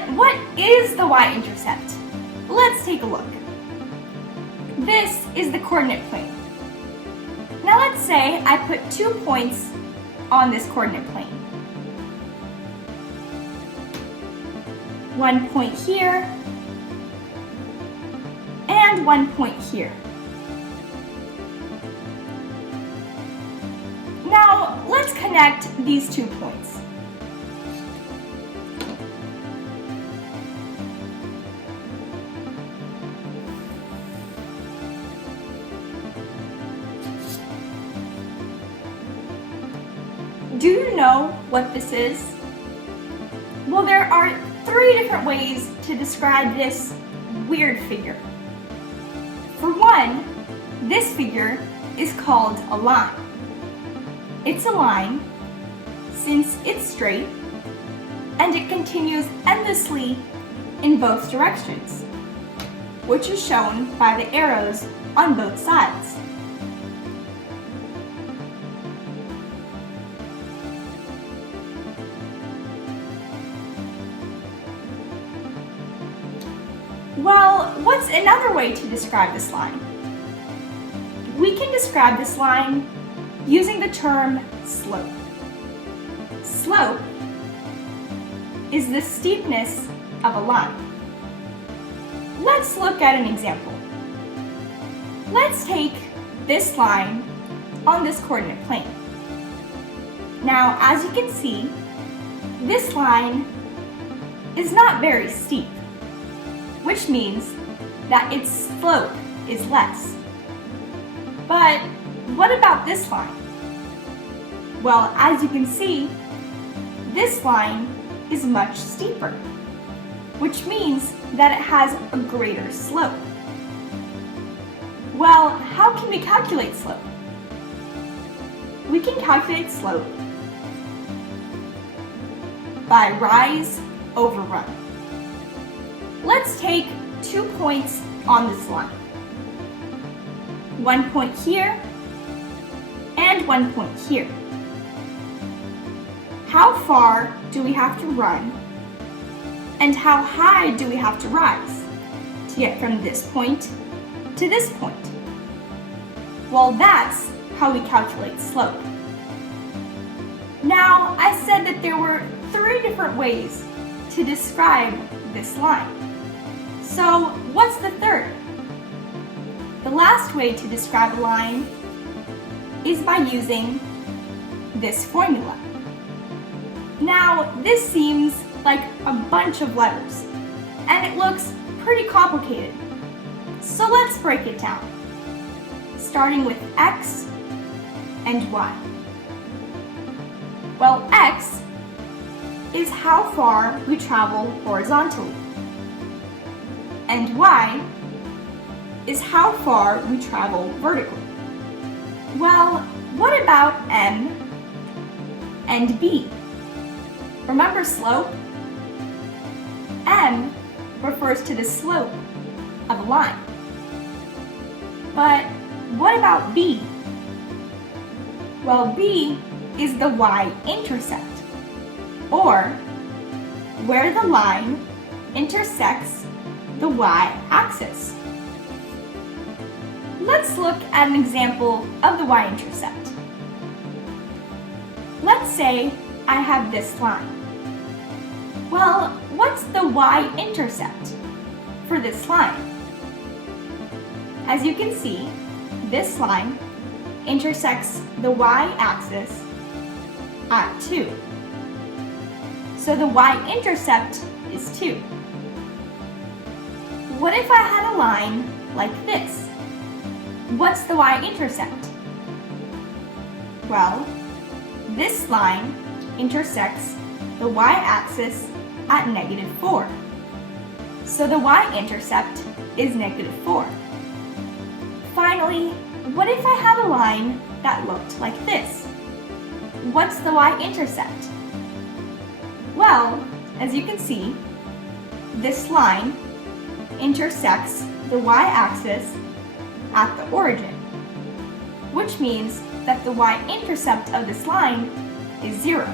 But what is the y-intercept? Let's take a look. This is the coordinate plane. Now let's say I put 2 points on this coordinate plane. 1 point here, and 1 point here. Now let's connect these 2 points. Do you know what this is? Well, there are 3 different ways to describe this weird figure. For one, this figure is called a line. It's a line since it's straight and it continues endlessly in both directions, which is shown by the arrows on both sides. Well, what's another way to describe this line? We can describe this line using the term slope. Slope is the steepness of a line. Let's look at an example. Let's take this line on this coordinate plane. Now, as you can see, this line is not very steep, which means that its slope is less. But what about this line? Well, as you can see, this line is much steeper, which means that it has a greater slope. Well, how can we calculate slope? We can calculate slope by rise over run. Let's take 2 points on this line. 1 point here and 1 point here. How far do we have to run and how high do we have to rise to get from this point to this point? Well, that's how we calculate slope. Now, I said that there were 3 different ways to describe this line. So, what's the third? The last way to describe a line is by using this formula. Now, this seems like a bunch of letters, and it looks pretty complicated. So let's break it down, starting with x and y. Well, x is how far we travel horizontally, and y is how far we travel vertically. Well, what about m and b? Remember slope? M refers to the slope of a line. But what about b? Well, b is the y-intercept, or where the line intersects the y-axis. Let's look at an example of the y-intercept. Let's say I have this line. Well, what's the y-intercept for this line? As you can see, this line intersects the y-axis at 2. So the y-intercept is 2. What if I had a line like this? What's the y-intercept? Well, this line intersects the y-axis at -4. So the y-intercept is -4. Finally, what if I had a line that looked like this? What's the y-intercept? Well, as you can see, this line intersects the y-axis at the origin, which means that the y-intercept of this line is 0.